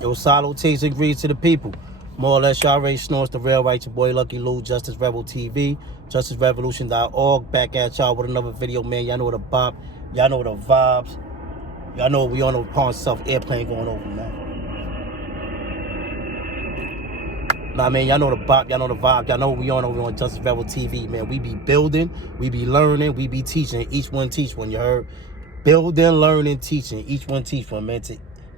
Yo, salutations and greetings to the people. More or less, y'all already know it's the real right. Your boy Lucky Lou, Justice Rebel TV, JusticeRevolution.org. Back at y'all with another video, man. Y'all know the bop. Y'all know the vibes. Y'all know we on the Pawn Self airplane going over, man. Nah, man, y'all know the bop. Y'all know the vibe. Y'all know what we on over on Justice Rebel TV, man. We be building, we be learning, we be teaching. Each one teach one, you heard? Building, learning, teaching. Each one teach one, man.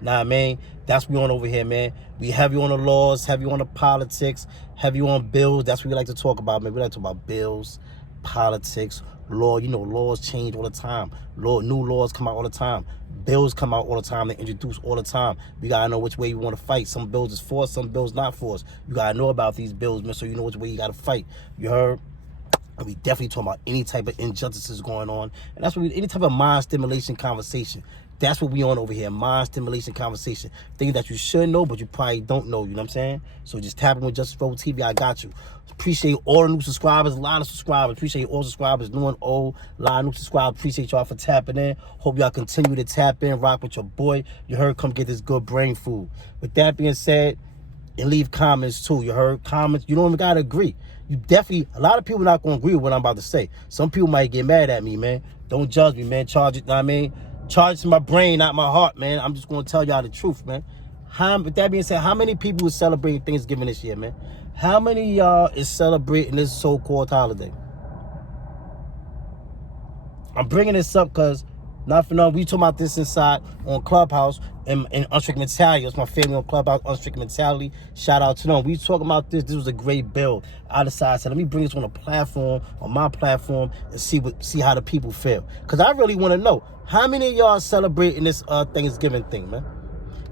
Nah, man, that's what we on over here, man. We heavy on the laws, heavy on the politics, heavy on bills. That's what we like to talk about, man. We like to talk about bills, politics, law. You know, laws change all the time. New laws come out all the time. Bills come out all the time. They introduce all the time. We gotta know which way you want to fight. Some bills is forced, some bills not forced. You gotta know about these bills, man, so you know which way you gotta fight. You heard? And we definitely talk about any type of injustices going on. And that's what any type of mind stimulation conversation. That's what we on over here, mind stimulation conversation. Things that you should know, but you probably don't know, you know what I'm saying? So just tap in with Justice Rebel TV, I got you. Appreciate all the new subscribers, a lot of subscribers. Appreciate all subscribers, new and old, a lot of new subscribers. Appreciate y'all for tapping in. Hope y'all continue to tap in, rock with your boy. You heard, come get this good brain food. With that being said, and leave comments too. You heard? Comments. You don't even gotta agree. You definitely, a lot of people not gonna agree with what I'm about to say. Some people might get mad at me, man. Don't judge me, man. Charge it, you know what I mean? Charge it to my brain, not my heart, man. I'm just gonna tell y'all the truth, man. With that being said, how many people is celebrating Thanksgiving this year, man? How many of y'all is celebrating this so-called holiday? I'm bringing this up because, not for nothing, we talking about this inside on Clubhouse and Unstrict Mentality. It's my family on Clubhouse, Unstrict Mentality. Shout out to them. We talking about this. This was a great build. I decided, so let me bring this on a platform, on my platform, and see how the people feel. Because I really want to know, how many of y'all celebrating this Thanksgiving thing, man?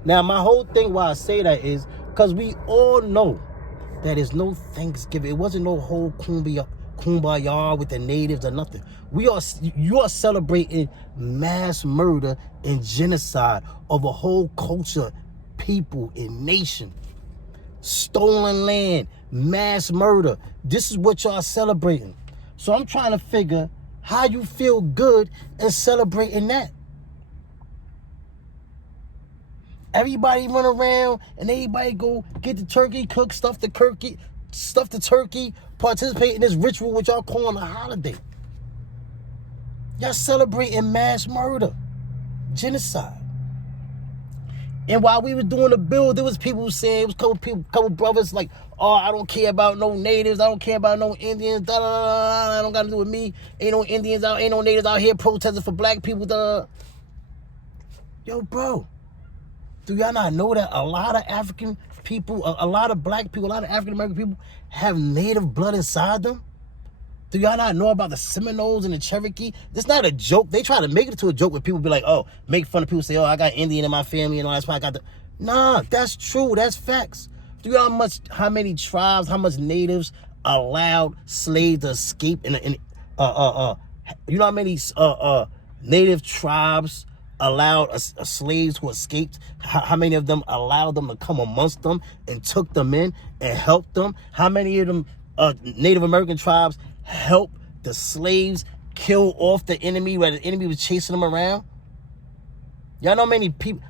Now, my whole thing why I say that is because we all know that there's no Thanksgiving. It wasn't no whole kumbaya with the natives or nothing. You are celebrating mass murder and genocide of a whole culture, people, and nation. Stolen land, mass murder. This is what y'all celebrating. So I'm trying to figure how you feel good in celebrating that. Everybody run around and everybody go get the turkey, cook, stuff the turkey, participate in this ritual which y'all calling a holiday. Y'all celebrating mass murder, genocide. And while we were doing the bill, there was people who said, it was couple brothers like, oh, I don't care about no natives, I don't care about no Indians, da da da da, I don't got to do with me. Ain't no Indians out, ain't no natives out here protesting for black people, da. Yo, bro. Do y'all not know that a lot of African people, a lot of black people, a lot of African American people have native blood inside them? Do y'all not know about the Seminoles and the Cherokee? It's not a joke. They try to make it to a joke where people be like, oh, make fun of people, say, oh, I got Indian in my family and all that's why I got the... Nah, that's true. That's facts. Do you know how many tribes, how much natives allowed slaves to escape you know how many native tribes allowed slaves who escaped? How many of them allowed them to come amongst them and took them in and helped them? How many of them Native American tribes helped the slaves kill off the enemy where the enemy was chasing them around? Y'all know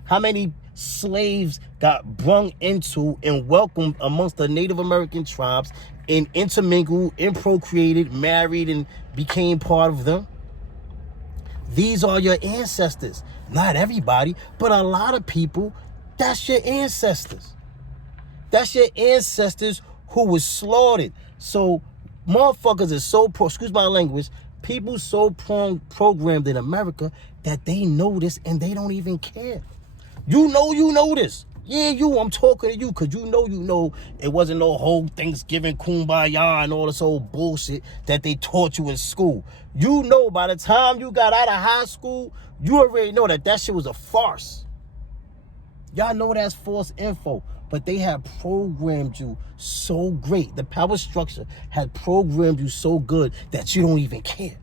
how many slaves got brung into and welcomed amongst the Native American tribes and intermingled and procreated, married, and became part of them? These are your ancestors. Not everybody, but a lot of people, that's your ancestors. That's your ancestors who was slaughtered. So motherfuckers is so, excuse my language, people so programmed in America that they know this and they don't even care. You know this. Yeah, I'm talking to you because you know it wasn't no whole Thanksgiving kumbaya and all this old bullshit that they taught you in school. You know by the time you got out of high school, you already know that shit was a farce. Y'all know that's false info, but they have programmed you so great. The power structure had programmed you so good that you don't even care.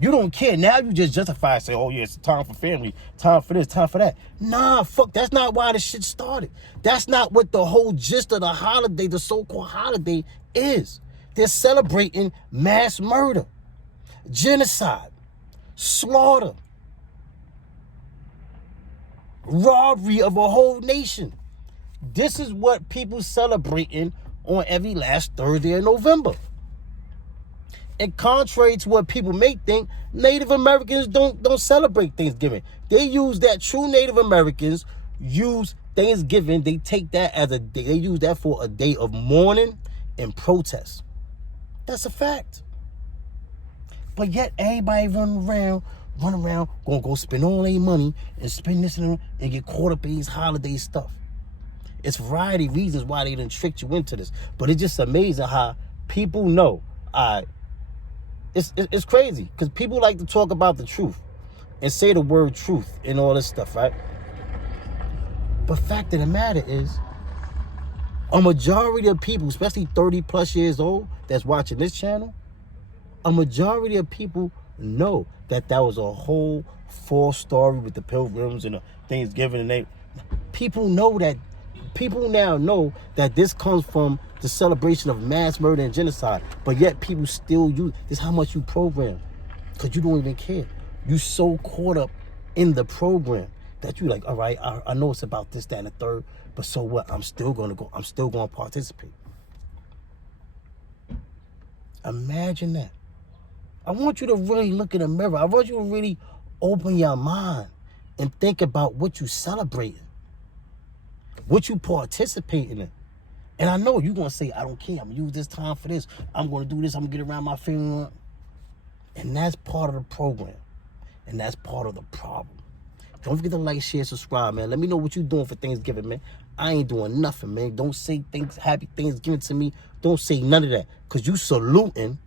You don't care. Now you just justify, say, oh yeah, it's time for family, time for this, time for that. Nah, fuck, that's not why this shit started. That's not what the whole gist of the holiday, the so-called holiday, is. They're celebrating mass murder, genocide, slaughter. robbery of a whole nation. This is what people celebrating on every last Thursday of November. And contrary to what people may think, Native Americans don't celebrate Thanksgiving. They use that. True Native Americans use Thanksgiving. They take that as a day. They use that for a day of mourning and protest. That's a fact. But yet everybody run around, gonna go spend all their money and spend this and get caught up in these holiday stuff. It's a variety of reasons why they done tricked you into this. But it's just amazing how people know. It's crazy because people like to talk about the truth and say the word truth and all this stuff, right? But fact of the matter is, a majority of people, especially 30 plus years old that's watching this channel, a majority of people know that was a whole false story with the Pilgrims and the Thanksgiving. And people know that. People now know that this comes from the celebration of mass murder and genocide. But yet people still use this. How much you program, because you don't even care. You so caught up in the program that you like, all right, I know it's about this, that, and the third, but so what? I'm still gonna go. I'm still gonna participate. Imagine that. I want you to really look in the mirror. I want you to really open your mind and think about what you celebrating, what you participating in. And I know you're going to say, I don't care. I'm going to use this time for this. I'm going to do this. I'm going to get around my family. And that's part of the program. And that's part of the problem. Don't forget to like, share, subscribe, man. Let me know what you're doing for Thanksgiving, man. I ain't doing nothing, man. Don't say happy Thanksgiving to me. Don't say none of that. Because you saluting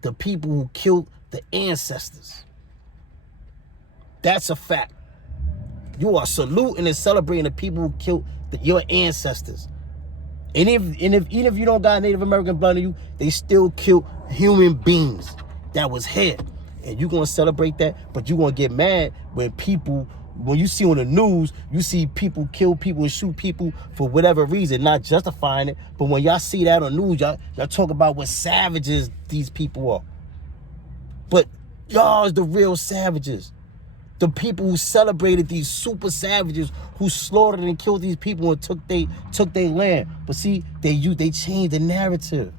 the people who killed the ancestors. That's a fact. You are saluting and celebrating the people who killed your ancestors. And even if you don't got Native American blood in you, they still killed human beings that was here. And you're going to celebrate that, but you're going to get mad when you see on the news, you see people kill people and shoot people for whatever reason, not justifying it. But when y'all see that on the news, y'all talk about what savages these people are. But y'all is the real savages. The people who celebrated these super savages who slaughtered and killed these people and took their land. But see, they changed the narrative.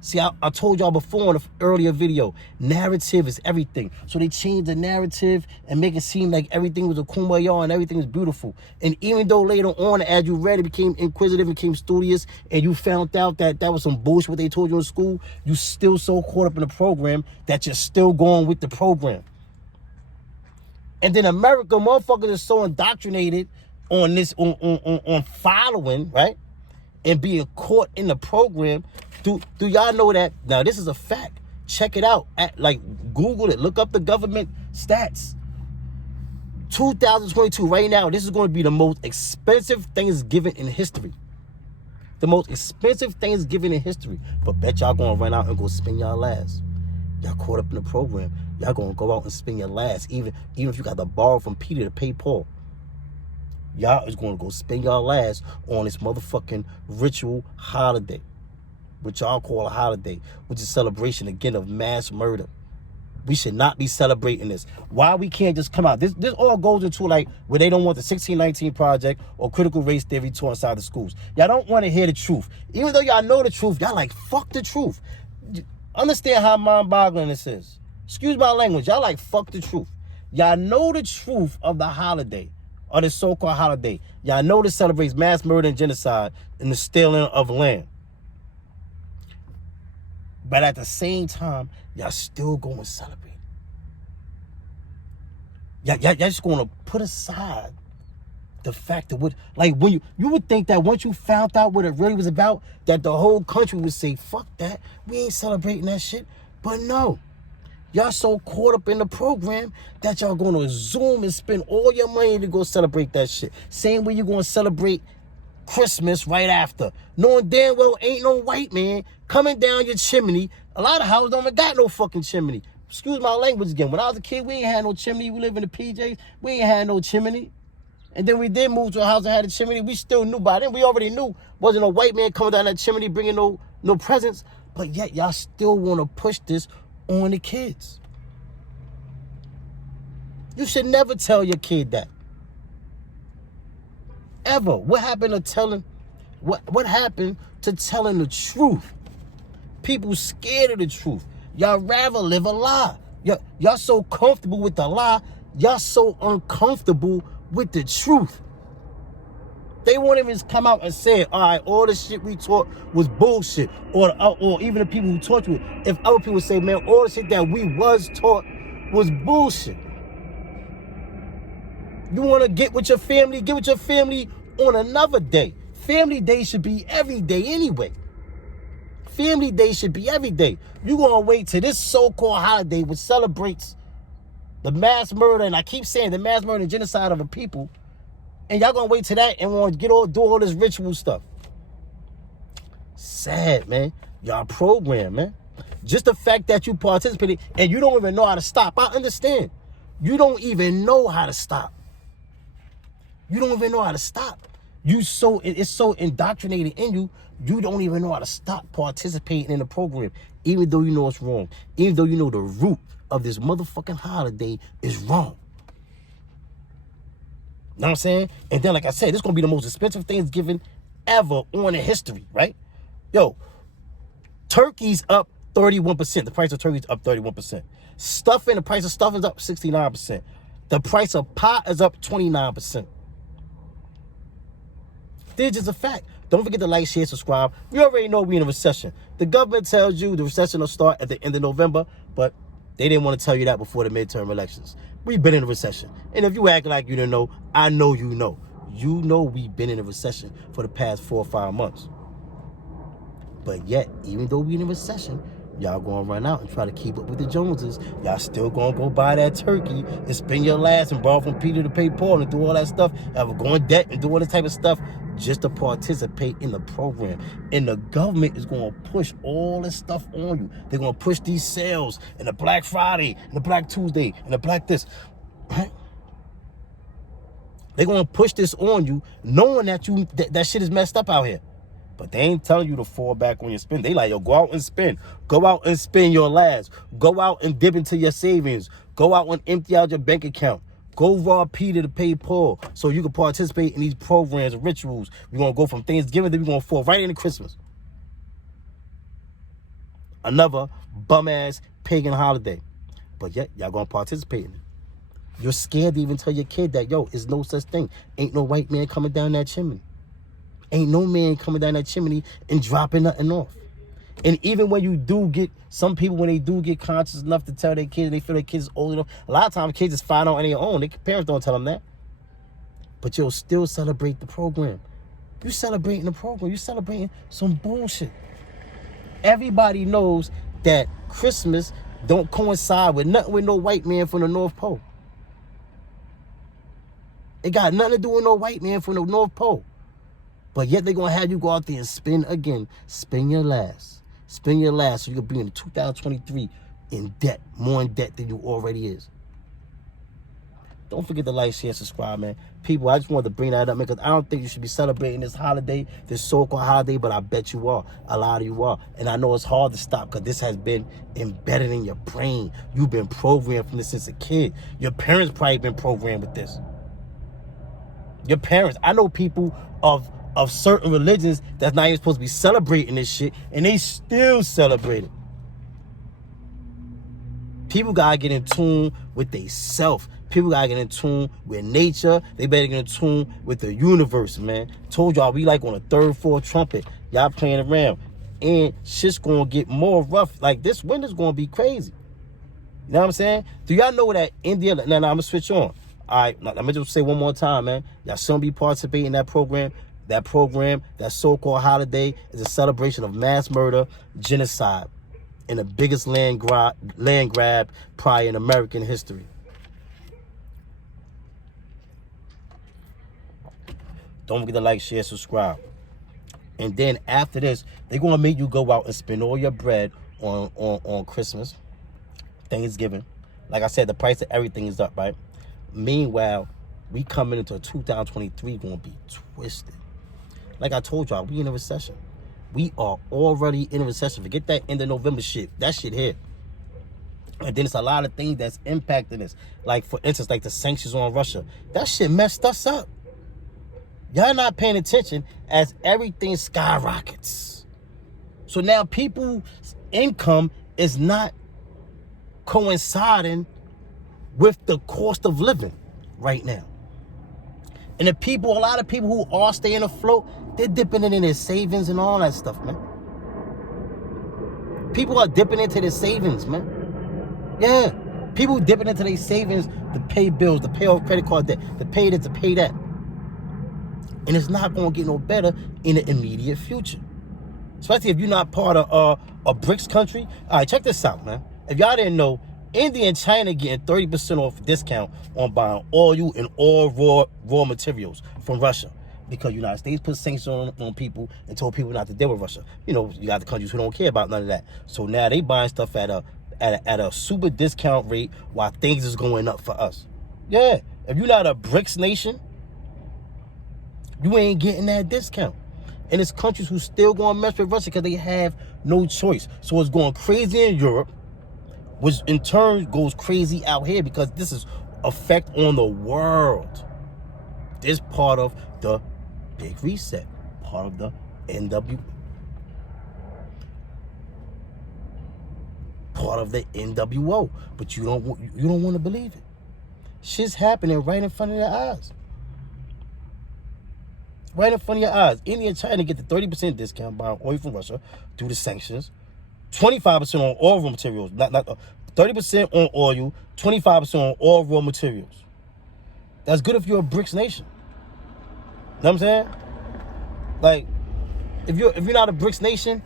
See, I told y'all before in an earlier video, narrative is everything. So they changed the narrative and make it seem like everything was a kumbaya and everything was beautiful. And even though later on, as you read, it became inquisitive, became studious, and you found out that was some bullshit what they told you in school, you still so caught up in the program that you're still going with the program. And then America, motherfuckers are so indoctrinated on this, on following, right? And being caught in the program. Do y'all know that? Now, this is a fact. Check it out. Google it. Look up the government stats. 2022, right now, this is going to be the most expensive Thanksgiving in history. The most expensive Thanksgiving in history. But bet y'all going to run out and go spend y'all last. Y'all caught up in the program. Y'all gonna go out and spend your last, even if you got to borrow from Peter to pay Paul. Y'all is gonna go spend y'all last on this motherfucking ritual holiday, which y'all call a holiday, which is celebration again of mass murder. We should not be celebrating this. Why we can't just come out? This all goes into like where they don't want the 1619 Project or critical race theory taught inside the schools. Y'all don't want to hear the truth. Even though y'all know the truth, y'all like, fuck the truth. Understand how mind-boggling this is. Excuse my language. Y'all like, fuck the truth. Y'all know the truth of the holiday, or the so-called holiday. Y'all know this celebrates mass murder and genocide and the stealing of land. But at the same time, y'all still going to celebrate. Y'all just going to put aside the fact that when you would think that once you found out what it really was about, that the whole country would say, fuck that, we ain't celebrating that shit. But no, y'all so caught up in the program that y'all gonna Zoom and spend all your money to go celebrate that shit. Same way you gonna celebrate Christmas right after, knowing damn well ain't no white man coming down your chimney. A lot of houses don't even got no fucking chimney. Excuse my language again. When I was a kid, we ain't had no chimney. We live in the PJs. We ain't had no chimney. And then we did move to a house that had a chimney. We still knew by then. We already knew wasn't a white man coming down that chimney bringing no presents. But yet y'all still want to push this on the kids. You should never tell your kid that. ever. What happened to telling? What happened to telling the truth? People scared of the truth. Y'all rather live a lie. Y'all so comfortable with the lie. Y'all so uncomfortable with the truth. They won't even come out and say, all right, all the shit we taught was bullshit. Or even the people who taught you. If other people say, man, all the shit that we was taught was bullshit. You want to get with your family on another day. Family day should be every day anyway. Family day should be every day. You going to wait till this so-called holiday which celebrates the mass murder, and I keep saying the mass murder and genocide of the people, and y'all going to wait till that and want to do all this ritual stuff. Sad, man. Y'all program, man. Just the fact that you participated and you don't even know how to stop. I understand. You don't even know how to stop. You don't even know how to stop. It's so indoctrinated in you, you don't even know how to stop participating in the program, even though you know it's wrong. Even though you know the root of this motherfucking holiday is wrong. Know what I'm saying? And then, like I said, this is going to be the most expensive Thanksgiving ever on in history, right? Yo, turkey's up 31%. The price of turkey's up 31%. The price of stuffing's up 69%. The price of pot is up 29%. This is a fact. Don't forget to like, share, subscribe. You already know we're in a recession. The government tells you the recession will start at the end of November, but they didn't want to tell you that before the midterm elections. We've been in a recession. And if you act like you didn't know, I know you know. You know we've been in a recession for the past 4 or 5 months. But yet, even though we're in a recession, y'all gonna run out and try to keep up with the Joneses. Y'all still gonna go buy that turkey and spend your last and borrow from Peter to pay Paul and do all that stuff. Have go in debt and do all this type of stuff just to participate in the program. And the government is gonna push all this stuff on you. They're gonna push these sales and the Black Friday and the Black Tuesday and the Black this. Right? They're gonna push this on you, knowing that that shit is messed up out here. But they ain't telling you to fall back on your spend. They like, yo, go out and spend. Go out and spend your last. Go out and dip into your savings. Go out and empty out your bank account. Go rob Peter to pay Paul so you can participate in these programs and rituals. We're going to go from Thanksgiving, then we're going to fall right into Christmas. Another bum-ass pagan holiday. But yet, y'all going to participate in it. You're scared to even tell your kid that, yo, it's no such thing. Ain't no white man coming down that chimney. Ain't no man coming down that chimney and dropping nothing off. And even when you do get, some people, when they do get conscious enough to tell their kids, they feel their kids old enough. A lot of times kids just find out on their own. Their parents don't tell them that. But you'll still celebrate the program. You celebrating the program. You celebrating some bullshit. Everybody knows that Christmas don't coincide with nothing with no white man from the North Pole. It got nothing to do with no white man from the North Pole. But yet they're going to have you go out there and spend again. Spend your last. Spend your last so you can be in 2023 in debt. More in debt than you already is. Don't forget to like, share, subscribe, man. People, I just wanted to bring that up, man, because I don't think you should be celebrating this holiday, this so-called holiday, but I bet you are. A lot of you are. And I know it's hard to stop because this has been embedded in your brain. You've been programmed from this since a kid. Your parents probably been programmed with this. Your parents. I know people of certain religions that's not even supposed to be celebrating this shit, and they still celebrate it. People gotta get in tune with they self. People gotta get in tune with nature. They better get in tune with the universe, man. Told y'all we like on a 3rd, 4th trumpet. Y'all playing around. And shit's gonna get more rough. Like this winter's gonna be crazy. You know what I'm saying? Do y'all know that India, now I'm gonna switch on. All right, let me just say one more time, man. Y'all shouldn't be participating in that program. That program, that so-called holiday, is a celebration of mass murder, genocide, and the biggest land grab probably in American history. Don't forget to like, share, subscribe. And then after this, they're going to make you go out and spend all your bread on Christmas, Thanksgiving. Like I said, the price of everything is up, right? Meanwhile, we coming into 2023 going to be twisted. Like I told y'all, we in a recession. We are already in a recession. Forget that end of November shit. That shit here. And then it's a lot of things that's impacting us. Like, for instance, like the sanctions on Russia. That shit messed us up. Y'all not paying attention as everything skyrockets. So now people's income is not coinciding with the cost of living right now. And a lot of people who are staying afloat, they're dipping it in their savings and all that stuff, man. People are dipping into their savings, man. Yeah. People dipping into their savings to pay bills, to pay off credit card debt, to pay this, to pay that. And it's not going to get no better in the immediate future. Especially if you're not part of a BRICS country. All right, check this out, man. If y'all didn't know, India and China getting 30% off discount on buying oil and all raw materials from Russia. Because the United States put sanctions on people and told people not to deal with Russia. You know, you got the countries who don't care about none of that. So now they buying stuff at a super discount rate while things is going up for us. Yeah, if you're not a BRICS nation, you ain't getting that discount. And it's countries who still going to mess with Russia because they have no choice. So it's going crazy in Europe, which in turn goes crazy out here because this is effect on the world. This part of the Big Reset, part of the NWO. But you don't want to believe it. Shit's happening right in front of their eyes. Right in front of your eyes. India and China get the 30% discount buying oil from Russia due to sanctions. 25% on all raw materials. Not 30% on oil, 25% on all raw materials. That's good if you're a BRICS nation. You know what I'm saying? Like, if you're not a BRICS nation,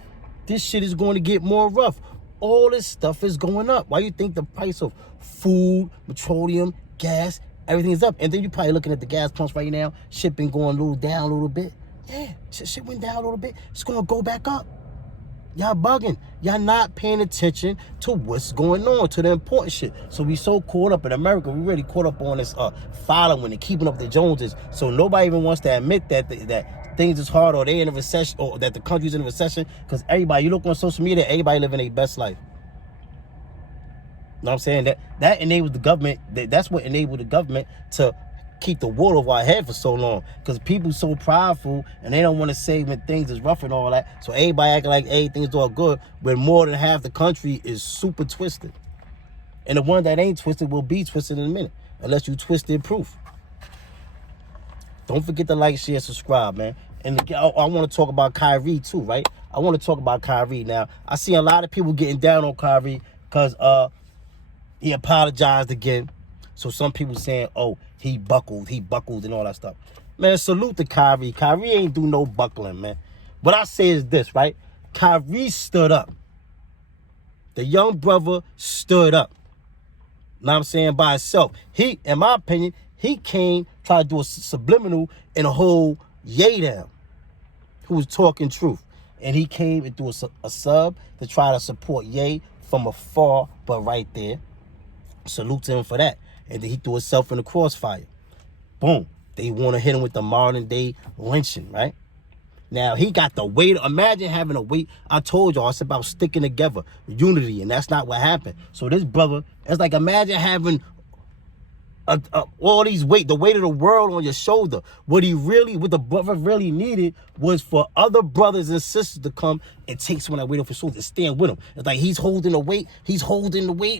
this shit is going to get more rough. All this stuff is going up. Why you think the price of food, petroleum, gas, everything is up? And then you're probably looking at the gas pumps right now. Shit been going down a little bit. Yeah, shit went down a little bit. It's going to go back up. Y'all bugging. Y'all not paying attention to what's going on, to the important shit. So we so caught up in America. We really caught up on this following and keeping up the Joneses. So nobody even wants to admit that things is hard or they in a recession or that the country's in a recession. Because everybody, you look on social media, everybody living their best life. You know what I'm saying? That enables the government. That's what enabled the government to keep the wool over our head for so long, because people so prideful and they don't want to say when things is rough and all that. So everybody acting like everything's all good, when more than half the country is super twisted. And the one that ain't twisted will be twisted in a minute, unless you twisted proof. Don't forget to like, share, subscribe, man. And I want to talk about Kyrie too, right? I want to talk about Kyrie. Now, I see a lot of people getting down on Kyrie because he apologized again. So some people saying, oh, he buckled and all that stuff. Man, salute to Kyrie. Kyrie ain't do no buckling, man. What I say is this, right? Kyrie stood up. The young brother stood up. Know what I'm saying? By himself. He, in my opinion, he came, tried to do a subliminal and a whole Ye down, who was talking truth. And he came and threw a sub to try to support Ye from afar, but right there. Salute to him for that. And then he threw himself in the crossfire. Boom. They want to hit him with the modern day lynching, right? Now, he got the weight. Imagine having a weight. I told y'all, it's about sticking together, unity, and that's not what happened. So this brother, it's like imagine having all these weight, the weight of the world on your shoulder. What the brother really needed was for other brothers and sisters to come and take some of that weight off his shoulders and stand with him. It's like he's holding the weight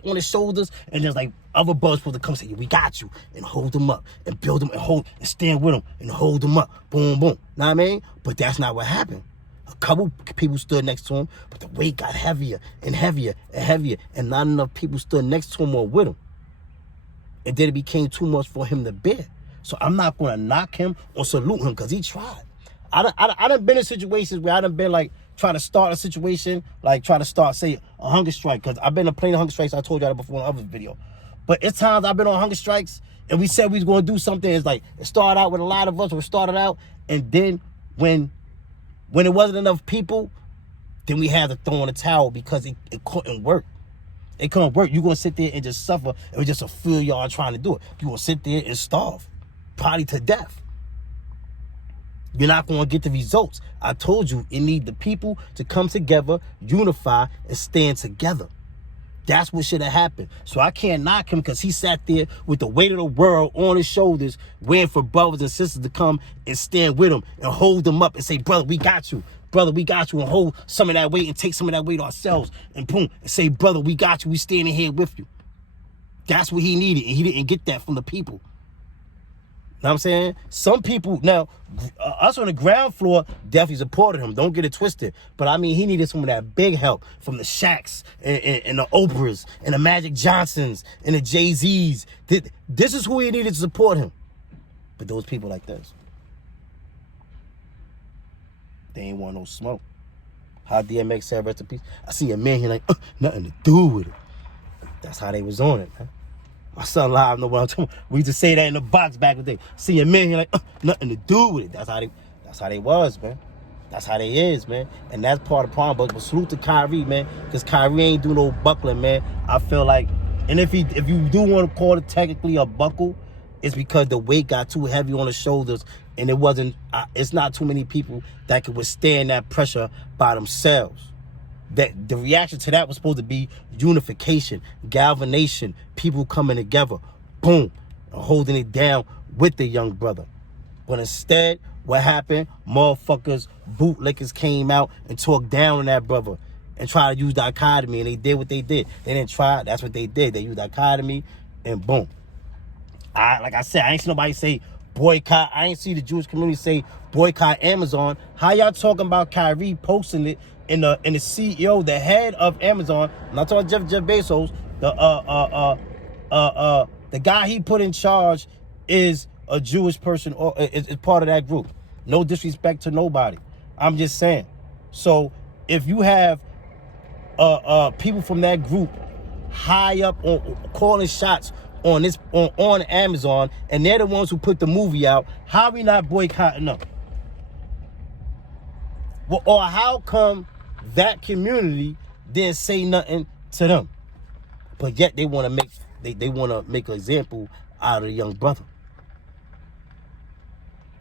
on his shoulders, and there's like other brothers supposed to come say, we got you, and hold him up, and build him, and hold, and stand with him, and hold him up. Boom, boom. Know what I mean? But that's not what happened. A couple people stood next to him, but the weight got heavier and heavier and heavier, and not enough people stood next to him or with him. And then it became too much for him to bear. So I'm not going to knock him or salute him because he tried. I done been in situations where I done been like trying to start a situation, like trying to start, say, a hunger strike. Because I've been to plenty of hunger strikes. I told y'all that before in another video. But it's times I've been on hunger strikes and we said we was going to do something. It's like it started out with a lot of us. We started out. And then when it wasn't enough people, then we had to throw in the towel because it couldn't work. It couldn't work. You're going to sit there and just suffer. It was just a feel y'all trying to do it. You're going to sit there and starve. Probably to death. You're not going to get the results. I told you, it needs the people to come together, unify, and stand together. That's what should have happened. So I can't knock him because he sat there with the weight of the world on his shoulders, waiting for brothers and sisters to come and stand with him and hold them up and say, brother, we got you. Brother, we got you. And hold some of that weight and take some of that weight ourselves. And boom, and say, brother, we got you. We standing here with you. That's what he needed. And he didn't get that from the people. Know what I'm saying? Some people, now, us on the ground floor definitely supported him. Don't get it twisted. But I mean, he needed some of that big help from the Shaqs and the Oprahs and the Magic Johnsons and the Jay-Z's. This is who he needed to support him. But those people like this, they ain't want no smoke. How DMX said, rest in peace. I see a man here like, nothing to do with it. That's how they was on it, man. My son live know what I'm talking about. We used to say that in the box back in the day. See a man here like, nothing to do with it. That's how they was, man. That's how they is, man. And that's part of the problem. But salute to Kyrie, man. Because Kyrie ain't do no buckling, man. I feel like, and if you do want to call it technically a buckle, it's because the weight got too heavy on the shoulders. And it's not too many people that can withstand that pressure by themselves. That the reaction to that was supposed to be unification, galvanization, people coming together, boom, and holding it down with the young brother. But instead, what happened? Motherfuckers, bootlickers came out and talked down on that brother and tried to use dichotomy, and they did what they did. They didn't try, that's what they did. They used dichotomy, and boom. Like I said, I ain't seen nobody say boycott. I ain't see the Jewish community say boycott Amazon. How y'all talking about Kyrie posting it? And the CEO, the head of Amazon, I'm not talking Jeff Bezos, the guy he put in charge is a Jewish person or is part of that group. No disrespect to nobody. I'm just saying. So if you have people from that group high up on calling shots on Amazon, and they're the ones who put the movie out, how are we not boycotting them? Well, or how come that community didn't say nothing to them, but yet they want to make an example out of the young brother?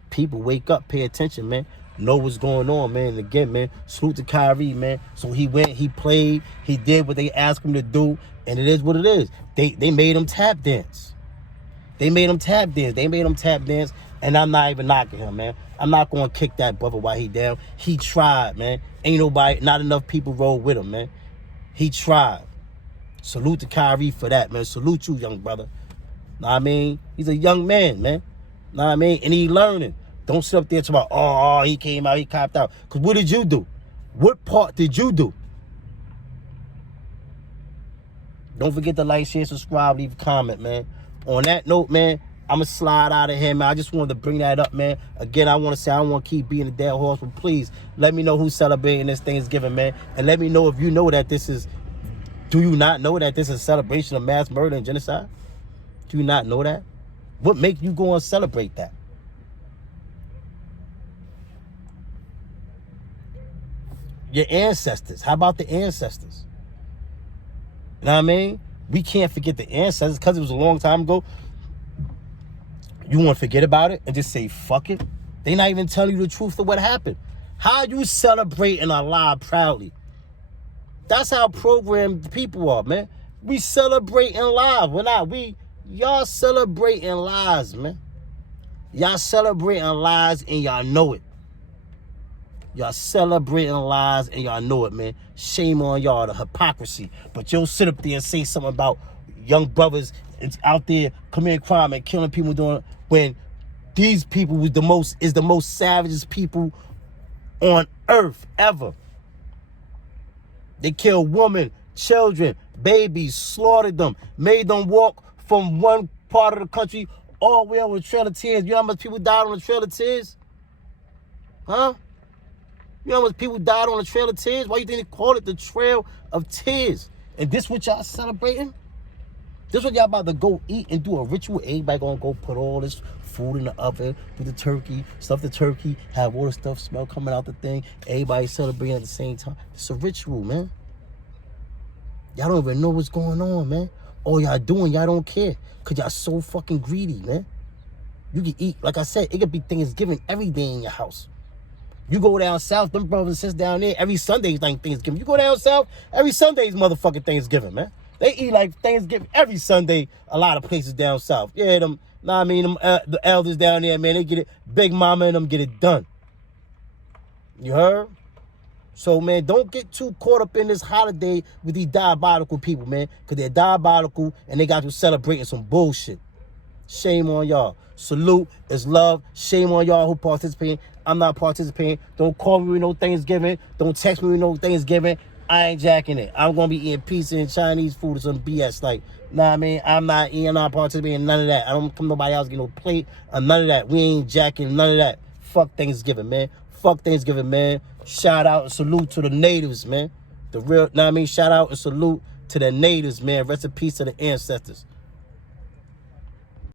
People wake up, pay attention, man. Know what's going on, man. And again, man, salute to Kyrie, man. So he went, he played, he did what they asked him to do, and it is what it is. They made him tap dance. They made him tap dance, and I'm not even knocking him, man. I'm not going to kick that brother while he down. He tried, man. Not enough people roll with him, man. He tried. Salute to Kyrie for that, man. Salute you, young brother. Know what I mean? He's a young man, man. Know what I mean? And he learning. Don't sit up there and talk about, he came out, he copped out. Because what did you do? What part did you do? Don't forget to like, share, subscribe, leave a comment, man. On that note, man, I'm going to slide out of here, man. I just wanted to bring that up, man. Again, I want to say I don't want to keep being a dead horse, but please let me know who's celebrating this Thanksgiving, man. And let me know if you know that do you not know that this is a celebration of mass murder and genocide? Do you not know that? What make you go and celebrate that? Your ancestors. How about the ancestors? You know what I mean? We can't forget the ancestors because it was a long time ago. You want to forget about it and just say, fuck it? They not even telling you the truth of what happened. How you celebrating alive proudly? That's how programmed people are, man. We celebrating live. Y'all celebrating lies, man. Y'all celebrating lies and y'all know it. Y'all celebrating lies and y'all know it, man. Shame on y'all, the hypocrisy. But you'll sit up there and say something about young brothers out there committing crime and killing people doing when these people was the most savagest people on earth ever. They killed women, children, babies, slaughtered them, made them walk from one part of the country all the way over the Trail of Tears. You know how much people died on the Trail of Tears? Huh? You know how much people died on the Trail of Tears? Why you think they call it the Trail of Tears? And this what y'all celebrating? This what y'all about to go eat and do a ritual? Everybody gonna go put all this food in the oven, put the turkey, stuff the turkey, have all the stuff smell coming out the thing. Everybody celebrating at the same time. It's a ritual, man. Y'all don't even know what's going on, man. All y'all doing, y'all don't care. Because y'all so fucking greedy, man. You can eat, like I said, it could be Thanksgiving every day in your house. You go down south, them brothers and sisters down there, every Sunday is like Thanksgiving. You go down south, every Sunday is motherfucking Thanksgiving, man. They eat like Thanksgiving every Sunday. A lot of places down south. Yeah, them. Nah, I mean them. The elders down there, man. They get it. Big Mama and them get it done. You heard? So, man, don't get too caught up in this holiday with these diabolical people, man. Because they're diabolical and they got you celebrating some bullshit. Shame on y'all. Salute. It's love. Shame on y'all who participating. I'm not participating. Don't call me with no Thanksgiving. Don't text me with no Thanksgiving. I ain't jacking it. I'm going to be eating pizza and Chinese food or some BS. Like, nah, I mean, I'm not participating in none of that. I don't come nobody else get no plate or none of that. We ain't jacking none of that. Fuck Thanksgiving, man. Fuck Thanksgiving, man. Shout out and salute to the natives, man. The real, know what I mean? Shout out and salute to the natives, man. Rest in peace to the ancestors.